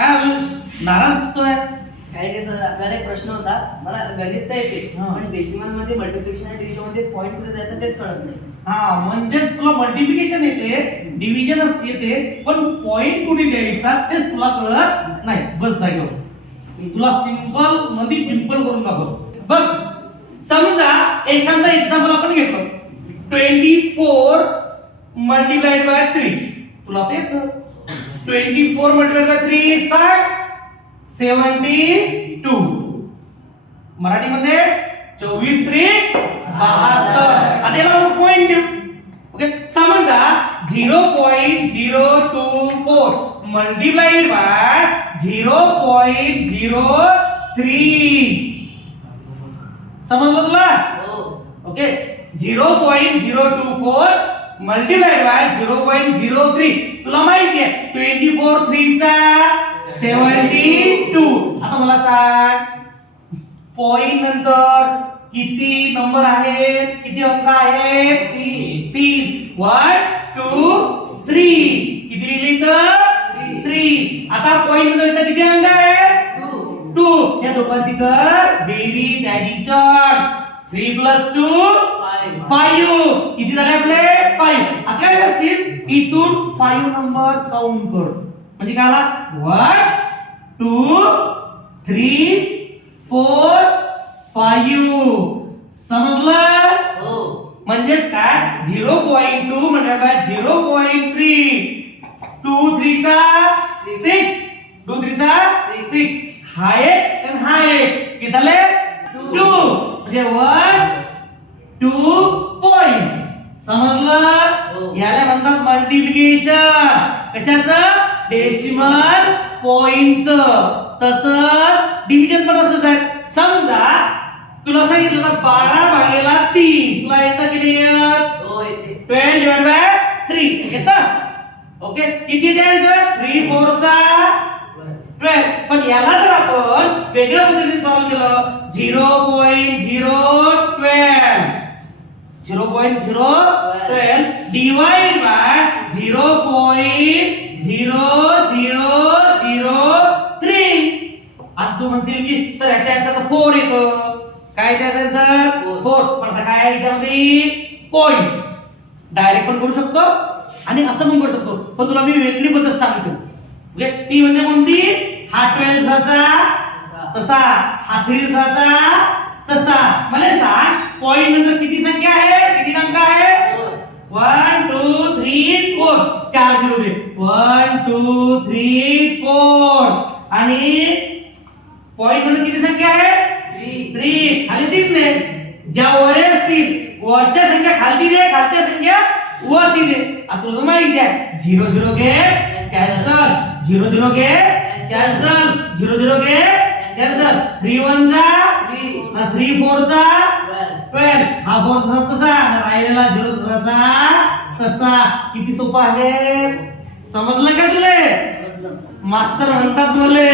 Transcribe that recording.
काय आयुष नाराज दिसतोय? काही नाही सर, आपल्याला एक प्रश्न होता. मला गणित तर येते पण डेसिमल मध्ये मल्टिप्लिकेशन आणि डिव्हिजन मध्ये पॉईंट कुठे द्यायचं तेच कळत नाही. हा म्हणजेच तुला मल्टिप्लिकेशन येते, डिव्हिजन येते, पण पॉइंट कुठे द्यायचा तेच तुला कळत नाही. बस जागेवर तुला सिंपल मध्ये पिंपल करून दाखव. बघ समजा एखादा एक्झाम्पल आपण घेतलं 24 मल्टिप्लाइड बाय 3. तुला ते 24 मल्टिप्लाइड बाय 3 इज काय? 72. मराठीमध्ये 24 3 72. आता याला पॉइंट देऊ. ओके समजा 0.024 मल्टिप्लाइड बाय 0.03. समजलं तुला? हो. Okay 0.024 multiplied by 0.03. तुला माहिती आहे 24 3 चा 72. आता मला सांग पॉइंट नंतर किती नंबर आहेत, किती अंक आहेत? 3. 1 2 3. किती लिहिली तर 3. आता पॉइंट नंतर इथे किती अंक आहेत? 2. या दोघांची कर बेरीज ऍडिशन. 3 + 2 5. किती झाले आपले? 5. आता काय करशील इथून 5 नंबर काउंट कर. म्हणजे काय आला 1 2 3 4 5. समजलं? हो. म्हणजेच काय 0.2 मल्टिप्लाइड बाय 0.3. 2 3 चा 6. 2 3 चा 6. हा एक आणि हा एक किती झाले? 2. म्हणजे 1 2 पॉइंट. समजलं? हो. याला म्हणतात मल्टिप्लिकेशन. कशाचं? डेसिमल पॉइंटचं. तसंच डिव्हिजन पण असंच आहे. समजा तुला सांगितलं ना 12/3 तुला येतं किती येत? हो येते. 12/3 येतं. ओके किती द्यायचं? 3 4 चा 12. पण याला जर आपण वेगळ्या पद्धतीने सॉल्व केलं 0.012 डिवाइड बाय 0.0003. आता तू म्हणशील की सर याच्या आन्सर तर 4 येतो. काय त्याचा आन्सर? 4. पण आता काय याच्यामध्ये पॉइंट डायरेक्ट पण करू शकतो आणि असं पण करू शकतो. पण तुला मी वेगळी पद्धत सांगतो. म्हणजे ती म्हणजे कोणती? हा 12 चा तसा, हा 3 चा तसा. मला सांग पॉइंट नंतर किती संख्या आहे, किती अंक आहे? 1 2 3 4. 4 0 दे. 1 2 3 4. आणि पॉइंट नंतर किती संख्या आहे? 3. खाली 3 दे. ज्या वर असतील वरच्या संख्या खाली दे, खालच्या संख्या वरती दे. आता तुला माहिती आहे 0 0 घे कॅन्सल, 0 0 घे कॅन्सल, 0 0 घे कॅन्सल. 3 1 जा 3 4 जा 12. हा 4 तसा राहिलेला 0 चा तसा. किती सोपं आहे. समजलं का तुले? मास्तर म्हणतात तुले.